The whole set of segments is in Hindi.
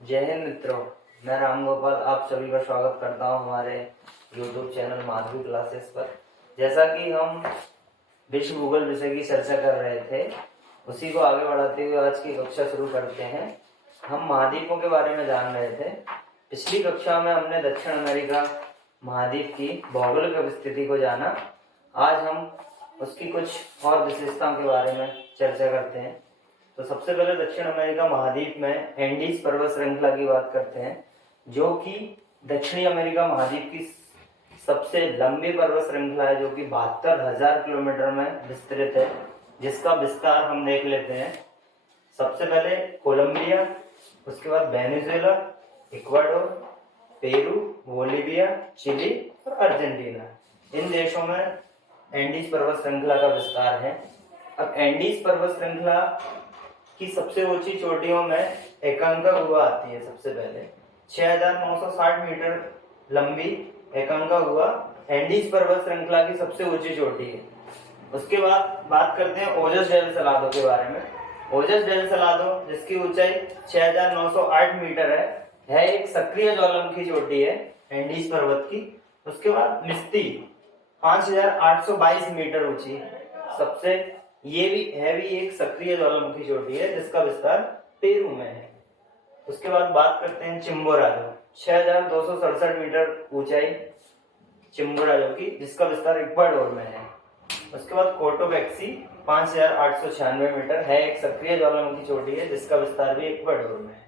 जय हिंद मित्रों, मैं राम गोपाल आप सभी का स्वागत करता हूं हमारे YouTube चैनल माधवी क्लासेस पर। जैसा कि हम विश्व भूगोल विषय की चर्चा कर रहे थे, उसी को आगे बढ़ाते हुए आज की कक्षा शुरू करते हैं। हम महाद्वीपों के बारे में जान रहे थे। पिछली कक्षा में हमने दक्षिण अमेरिका महाद्वीप की भौगोलिक स्थिति को जाना। आज हम उसकी कुछ और विशेषताओं के बारे में चर्चा करते हैं। तो सबसे पहले दक्षिण अमेरिका महाद्वीप में एंडीज पर्वत श्रृंखला की बात करते हैं, जो कि दक्षिणी अमेरिका महाद्वीप की सबसे लंबी पर्वत श्रृंखला है, जो कि 72,000 किलोमीटर में विस्तृत है, जिसका विस्तार हम देख लेते हैं। सबसे पहले कोलंबिया, उसके बाद Venezuela, Ecuador, Peru, Bolivia, Chile और अर्जेंटीना, इन देशों में एंडीज पर्वत श्रृंखला का विस्तार है। अब एंडीज पर्वत श्रृंखला की सबसे ऊंची चोटियों में एकांकागुआ आती है। सबसे पहले 6,960 मीटर लंबी एकांकागुआ एंडीज पर्वत श्रृंखला की सबसे ऊंची चोटी है। उसके बाद बात करते हैं ओजस डेल सलादो के बारे में। ओजस डेल सलादो, जिसकी ऊंचाई 6,908 मीटर है एक सक्रिय ज्वालामुखी चोटी है एंडीज पर्वत की। उसके बाद मिस्ती 5,822 मीटर ऊंची, सबसे ये भी एक सक्रिय ज्वालामुखी चोटी है, जिसका विस्तार पेरू में है। उसके बाद बात करते हैं चिम्बोराजो, 6,267 मीटर ऊंचाई चिम्बोराजो की, जिसका विस्तार इक्वाडोर में है। उसके बाद कोटोबेक्सी 5,896 मीटर है एक सक्रिय ज्वालामुखी चोटी है, जिसका विस्तार भी इक्वाडोर में है।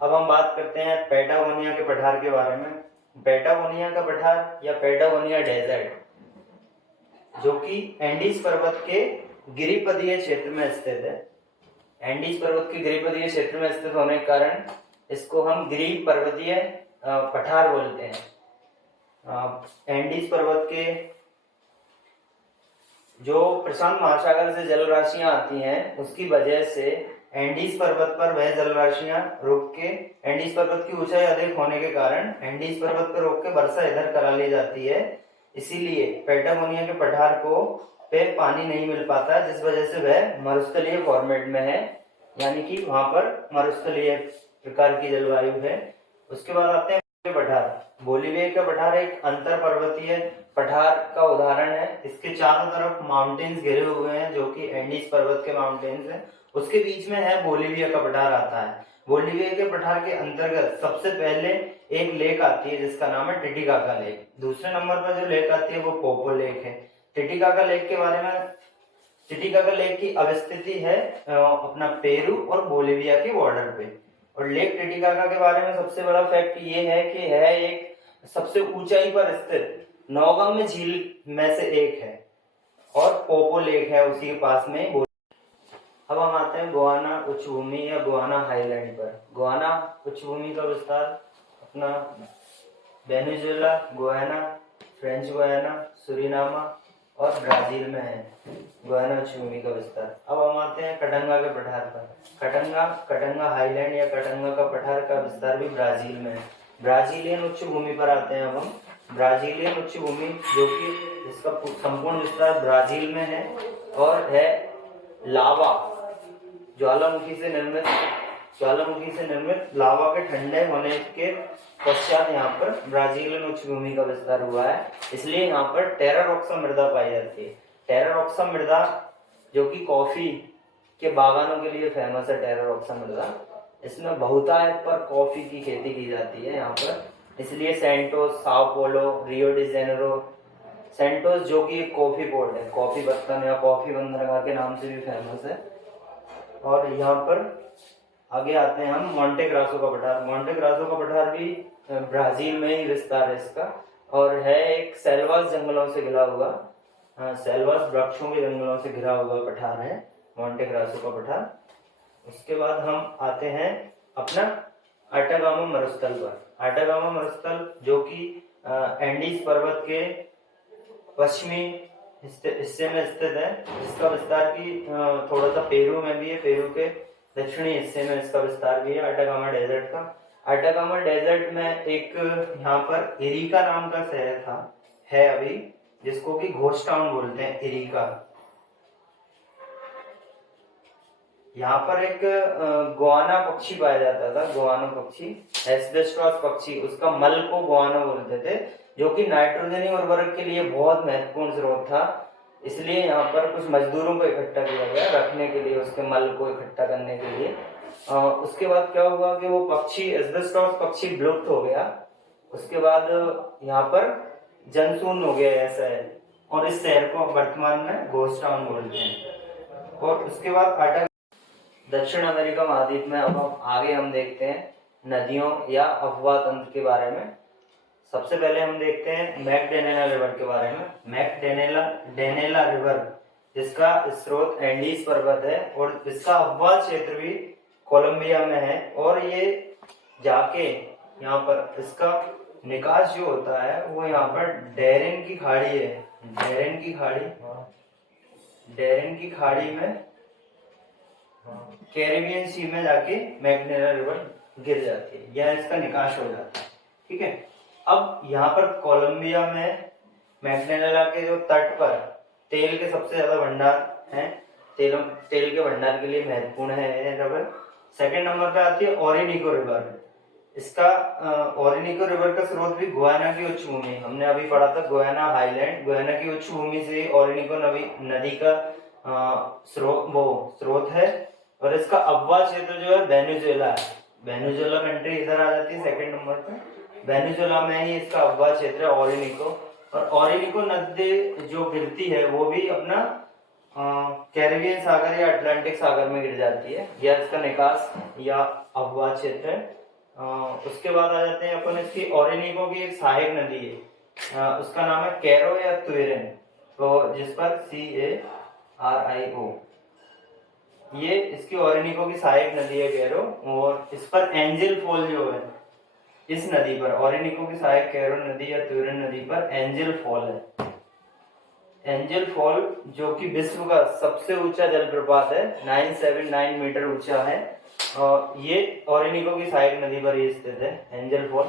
अब हम बात करते हैं पैटागोनिया के पठार के बारे में। पैटागोनिया का पठार या पैटागोनिया डेजर्ट, जो कि एंडीज पर्वत के गिरिपदीय क्षेत्र में स्थित है। एंडीज पर्वत के गिरिपदीय क्षेत्र में स्थित होने के कारण इसको हम गिरि पर्वतीय पठार बोलते हैं। एंडीज पर्वत के जो प्रशांत महासागर से जल राशियां आती हैं, उसकी वजह से एंडीज पर्वत पर वह जल राशियां रुक के, एंडीज पर्वत की ऊंचाई अधिक होने के कारण एंडीज पर्वत पर रुक के वर्षा इधर करा ली जाती है। इसीलिए पैटागोनिया के पठार को पे पानी नहीं मिल पाता, जिस वजह से वह मरुस्थलीय फॉर्मेट में है, यानी कि वहां पर मरुस्थलीय प्रकार की जलवायु है। उसके बाद आते हैं पठार। बोलिविया का पठार एक अंतर पर्वतीय पठार का उदाहरण है। इसके चारों तरफ माउंटेन्स घिरे हुए हैं, जो कि एंडीज पर्वत के माउंटेन्स हैं। उसके बीच में है बोलिविया का पठार आता है। बोलिविया के पठार के अंतर्गत सबसे पहले एक लेक आती है, जिसका नाम है टिटिकाका लेक। दूसरे नंबर पर जो लेक आती है वो पोपो लेक है। टिटिकाका लेक के बारे में, टिटिकाका लेक की अवस्थिति है अपना पेरू और बोलिविया के बॉर्डर पे। और लेक टिटिकाका के बारे में सबसे बड़ा फैक्ट ये है कि है एक सबसे ऊंचाई पर स्थित नौगम्य झील में से एक है, और पोपो लेक है उसी के पास में। अब हम आते हैं गुआना उच्चभूमि या गुआना हाईलैंड पर। गुआना उच्चभूमि का विस्तार अपना वेनेजुएला, गुयाना, फ्रेंच गुयाना, सुरीनामा और ब्राजील में है गुयाना उच्चभूमि का विस्तार। अब हम आते हैं कटंगा के पठार पर। कटंगा हाईलैंड या कटंगा का पठार का विस्तार भी ब्राजील में है। ब्राजीलियन उच्चभूमि पर आते हैं अब हम। ब्राजीलियन उच्चभूमि, जो कि इसका संपूर्ण विस्तार ब्राजील में है और है लावा, ज्वालामुखी से निर्मित लावा के ठंडे होने के पश्चात यहाँ पर ब्राजीलियन उच्चभूमि का विस्तार हुआ है। इसलिए यहाँ पर टेरा रोक्सा मृदा पाई जाती है। टेरा रोक्सा मृदा, जो कि कॉफी के बागानों के लिए फेमस है, टेरा रोक्सा मृदा। इसमें बहुतायत पर कॉफी की खेती की जाती है यहाँ पर, इसलिए Santos, Sao Paulo, Rio de Janeiro, Santos जो कि एक कॉफी पोर्ट है, कॉफी बर्तन या कॉफी बंदरगाह के नाम से भी फेमस है। और यहाँ पर आगे आते हैं हम मोंटे ग्रासो का पठार। मोंटे ग्रासो का पठार भी ब्राजील में ही विस्तार है इसका, और है एक सेल्वास जंगलों से घिरा हुआ, सेल्वास वृक्षों के जंगलों से घिरा हुआ पठार है मोंटे ग्रासो का पठार। उसके बाद हम आते हैं अपना अटागामा मरुस्थल पर। अटागामा मरुस्थल, जो कि एंडीज पर्वत के पश्चिमी हिस्से में स्थित है, जिसका विस्तार की थोड़ा सा पेरू में भी है, पेरू के दक्षिणी हिस्से में इसका विस्तार भी है अटागामा डेजर्ट का। अटागामा डेजर्ट में एक यहाँ पर इरिका नाम का शहर था, है अभी, जिसको कि घोस्ट टाउन बोलते हैं, इरिका। यहाँ पर एक गुआना पक्षी पाया जाता था, गुआनो पक्षी, एस्बेस्टॉस पक्षी, उसका मल को गुआनो बोलते थे, जो कि नाइट्रोजनी उर्वरक के लिए बहुत महत्वपूर्ण स्रोत था। इसलिए यहाँ पर कुछ मजदूरों को इकट्ठा किया गया रखने के लिए, उसके मल को इकट्ठा करने के लिए। उसके बाद क्या हुआ कि वो पक्षी, एस्बेस्टॉस पक्षी विलुप्त हो गया। उसके बाद यहाँ पर जनशून्य हो गया यह शहर, और इस शहर को वर्तमान में घोस्ट टाउन बोलते हैं। और उसके बाद अटक दक्षिण अमेरिका महाद्वीप में अब आगे हम देखते हैं नदियों या अफवाह तंत्र के बारे में। सबसे पहले हम देखते हैं मैकडेनेला रिवर के बारे में। मैकडेनेला रिवर, जिसका स्रोत एंडीज पर्वत है और इसका अफवाह क्षेत्र भी कोलंबिया में है, और ये जाके यहाँ पर इसका निकास जो होता है वो यहाँ पर डैरेन की खाड़ी है, डैरेन की खाड़ी में कैरिबियन सी में जाके मैकडेनेला रिवर गिर जाती है, या इसका निकास हो जाता है। ठीक है, अब यहाँ पर कोलंबिया में मैकडेनेला के जो तट पर तेल के सबसे ज्यादा भंडार हैं, तेल के भंडार के लिए महत्वपूर्ण है रिवर। सेकंड नंबर पे आती है ओरिनिको रिवर। इसका ओरिनिको रिवर का स्रोत भी गुयाना की उच्च भूमि, हमने अभी पढ़ा था गुयाना हाईलैंड, गुयाना की उच्च भूमि से ओरिनिको नदी का स्रोत है। और इसका अफवाह क्षेत्र जो है वेनेजुएला है, वेनेजुएला कंट्री इधर आ जाती है सेकंड नंबर पे। वेनेजुएला में ही इसका अफवाह क्षेत्र है ओरिनिको। और ओरिनिको नदी जो गिरती है वो भी अपना कैरिबियन सागर या अटलांटिक सागर में गिर जाती है, यह इसका निकास या अफवाह क्षेत्र है। उसके बाद आ जाते हैं अपन इसकी ओरिनिको की एक सहायक नदी है, उसका नाम है कैरो या तुरेन, तो जिस पर CARIO, ये इसकी ओरिनिको की सहायक नदी है कैरो। और इस पर एंजल फॉल जो है, इस नदी पर ओरिनिको की सहायक कैरो नदी या तुरेन नदी पर एंजल फॉल है। एंजल फॉल जो कि विश्व का सबसे ऊंचा जलप्रपात है, 979 मीटर ऊंचा है, और ये ओरिनिको की सहायक नदी पर ही स्थित है एंजल फॉल।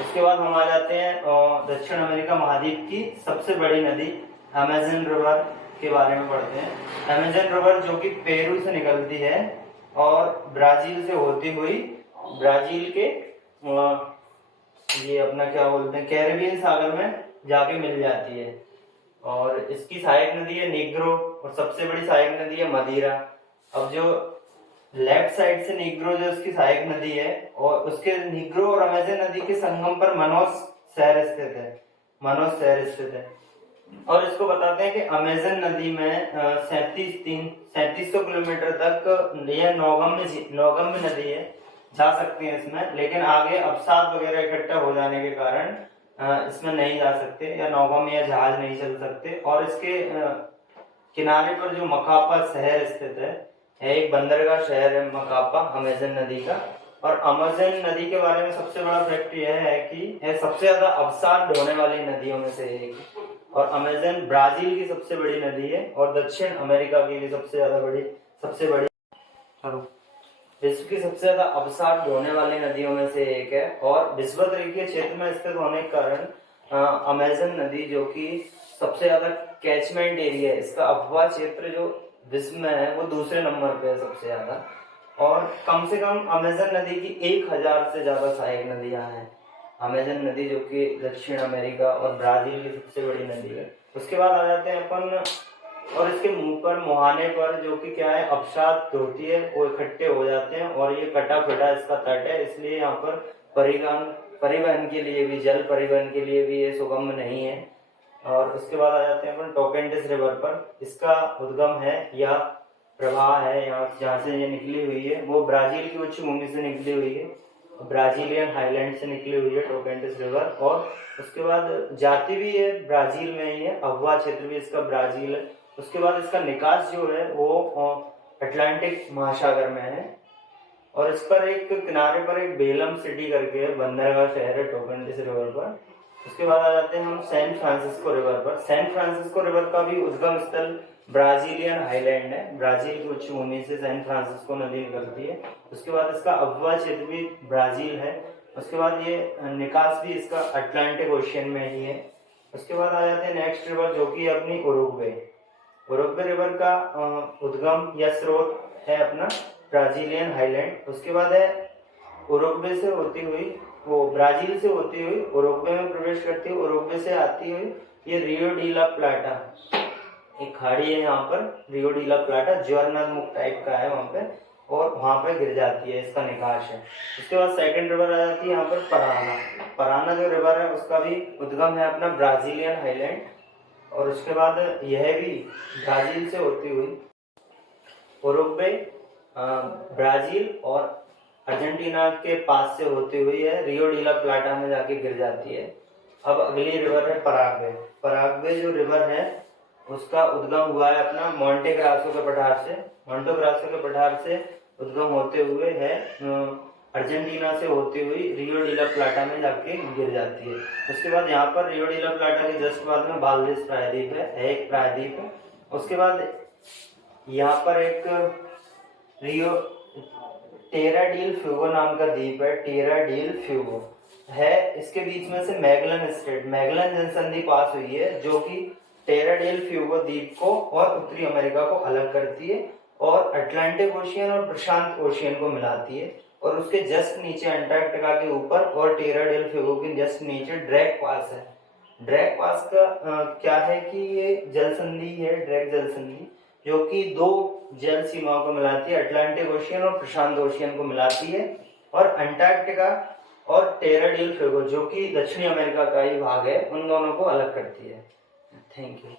उसके बाद हम आ जाते हैं दक्षिण अमेरिका महाद्वीप की सबसे बड़ी नदी अमेजन रिवर के बारे में पढ़ते हैं। अमेजन रिवर जो कि पेरू से निकलती है और ब्राजील से होती हुई ब्राजील के ये अपना क्या बोलते हैं कैरिबियन सागर में जाके मिल जाती है। और इसकी सहायक नदी है नीग्रो, और सबसे बड़ी सहायक नदी है मदीरा। अब जो लेफ्ट साइड से नीग्रो जो इसकी सहायक नदी है, और उसके नीग्रो और अमेजन नदी के संगम पर मनोस शहर स्थित है। और इसको बताते हैं कि अमेजन नदी में 3700 किलोमीटर तक यह नौगम्य नदी है, जा सकते हैं इसमें, लेकिन आगे अवसाद वगैरह इकट्ठा हो जाने के कारण इसमें नहीं जा सकते, या नौगम्य या जहाज नहीं चल सकते। और इसके किनारे पर जो मकापा शहर स्थित है, एक बंदरगाह शहर है मकापा अमेजन नदी का। और अमेजन नदी के बारे में सबसे बड़ा फैक्ट यह है कि यह सबसे ज्यादा अवसाद ढोने वाली नदियों में से एक, और अमेजन ब्राजील की सबसे बड़ी नदी है, और दक्षिण अमेरिका की भी सबसे बड़ी विश्व की सबसे ज्यादा अवसाद ढोने वाली नदियों में से एक है। और विषुवत-रेखीय क्षेत्र में स्थित होने के कारण अमेजन नदी जो कि सबसे ज्यादा कैचमेंट एरिया है, इसका अफवाह क्षेत्र जो विश्व में है वो दूसरे नंबर पे है सबसे ज्यादा। और कम से कम अमेजन नदी की 1000 से ज्यादा सहायक नदियां हैं। अमेजन नदी जो कि दक्षिण अमेरिका और ब्राजील की सबसे बड़ी नदी है। उसके बाद आ जाते हैं अपन, और इसके मुंह पर मुहाने पर जो कि क्या है अवसाद होती है वो इकट्ठे हो जाते हैं, और ये कटा फिटा इसका तट है, इसलिए यहाँ पर परिवहन के लिए भी, जल परिवहन के लिए भी ये सुगम नहीं है। और उसके बाद आ जाते हैं अपन टोकेंटिस रिवर पर। इसका उद्गम है या प्रवाह है यहाँ जहाँ से ये निकली हुई है वो ब्राजील की उच्च भूमि से निकली हुई है, ब्राजीलियन हाईलैंड से निकली हुई है टोकेंटिस रिवर। और उसके बाद जाती भी है ब्राजील में ही है, अफवाह क्षेत्र भी इसका ब्राजील है। उसके बाद इसका निकास जो है वो अटलांटिक महासागर में है। और इस पर एक किनारे पर एक बेलम सिटी करके बंदरगाह शहर है टोकेंटिस रिवर पर। उसके बाद आ जाते हैं हम सैन फ्रांसिस्को रिवर पर। सैन फ्रांसिस्को रिवर का भी उद्गम स्थल ब्राजीलियन हाईलैंड है, ब्राजील की उच्च भूमि से सैन फ्रांसिस्को नदी निकलती है। उसके बाद इसका अफवाह क्षेत्र भी ब्राजील है। उसके बाद ये निकास भी इसका अटलांटिक ओशियन में ही है। उसके बाद आ जाते हैं नेक्स्ट रिवर जो कि अपनी उरुग्वे रिवर का उद्गम या स्रोत है अपना ब्राजीलियन हाईलैंड। उसके बाद है उरुग्वे से होती हुई, वो ब्राजील से होती हुई उरुग्वे में प्रवेश करती है। उरुग्वे से आती हुई ये रियो डी ला प्लाटा, एक खाड़ी है यहाँ पर रियो डी ला प्लाटा, ज्वारनद मुख टाइप का है वहाँ पे, और वहाँ पे गिर जाती है, इसका निकास है। उसके बाद सेकंड रिवर आ जाती है यहाँ पर पराना। पराना जो रिवर है उसका भी उद्गम है अपना ब्राजीलियन हाईलैंड, और उसके बाद यह भी ब्राजील से होती हुई उरुग्वे, ब्राजील और अर्जेंटीना के पास से होती हुई है रियो डी ला प्लाटा में जाके गिर जाती है। अब अगली रिवर है पराग्वे। पराग्वे जो रिवर है उसका उद्गम हुआ है अपना मोंटे ग्रासो के पठार से। मोंटे ग्रासो के पठार से उद्गम होते हुए है अर्जेंटीना से होती हुई रियो डी ला प्लाटा में जाके गिर जाती है। उसके बाद यहाँ पर रियो डी ला प्लाटा के जस्ट बाद में बाल्देस प्रायद्वीप है, एक प्रायद्वीप है। उसके बाद यहाँ पर एक रियो टेरा डील फ्यूगो नाम का द्वीप है, टेरा डील फ्यूगो है। इसके बीच में से मैगलन स्ट्रेट, मैगलन जनसंधि पास हुई है, जो कि टेरा डेल फ्यूगो द्वीप को और उत्तरी अमेरिका को अलग करती है और अटलांटिक ओशियन और प्रशांत ओशियन को मिलाती है। और उसके जस्ट नीचे अंटार्कटिका के ऊपर और टेरा डेल फ्यूगो के जस्ट नीचे ड्रैक पास है। ड्रैक पास का क्या है कि ये जल संधि है, ड्रैक जल संधि, जो कि दो जल सीमाओं को मिलाती है, अटलांटिक ओशियन और प्रशांत ओशियन को मिलाती है, और अंटार्कटिका और टेरा डेल फ्यूगो जो कि दक्षिणी अमेरिका का ही भाग है, उन दोनों को अलग करती है। Thank you.